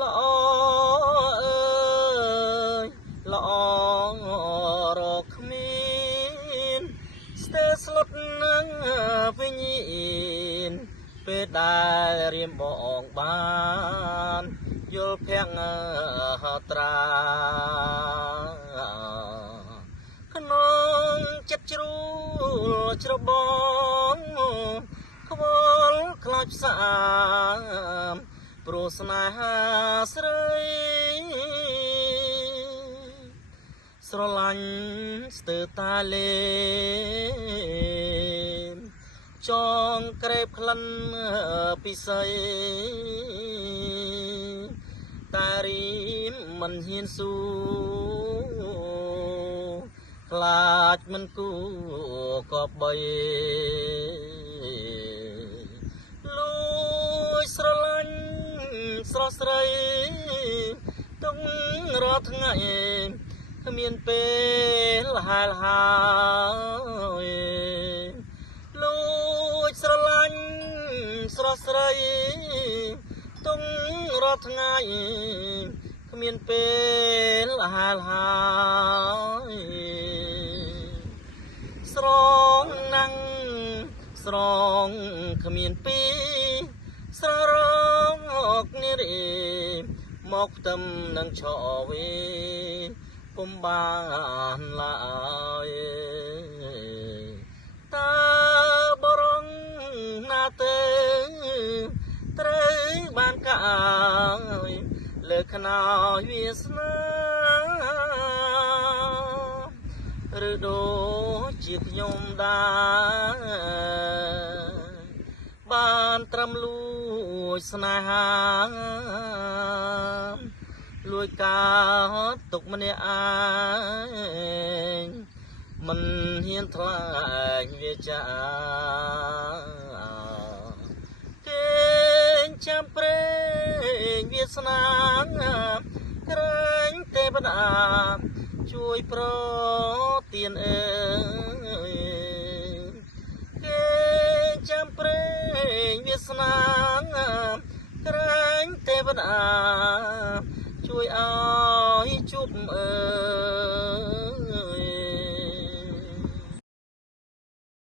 ល្អអើយល្អរកគ្មានស្ទើរស្លុតនឹងវិញ្ញាណពេលដែលរៀមបងបានយល់ភ័ក្រត្រាក្នុងចិត្តជ្រួលច្របងខ្វល់ខ្លាចផ្សាព្រោះស្នេហាស្រីស្រឡាញ់ស្ទើរតាលេចងក្រេបក្លិនពិសីតារីមិនហ៊ានស៊ូខ្លាចមិនគូក៏បីលួចស្រឡាញ់ស្រស់ស្រីទុំរាល់ថ្ងៃគ្មានពេលហាលហើយលួចស្រឡាញ់ស្រស់ស្រីទុំរាល់ថ្ងៃគ្មានពេលហាលហើយស្រងណាំងស្រងគ្មានពីស្ររងគ្នារីមកផ្ទឹមនឹងឆោវីពុំបានឡើយតើបរងណាទេត្រូវបានកាយលើកខ្នើយវាសនាឬដូចជាខ្ញុំដែរបានត្រឹមលួចស្នេហាលួចកើតទុកម្នាក់ឯងមិនហ៊ានថ្លែងវាចាគេចាំព្រេងវាសនាក្រែងទេវតាជួយប្រទានអើយគេចាំព្រេងវាសនាក្រែងទេវតា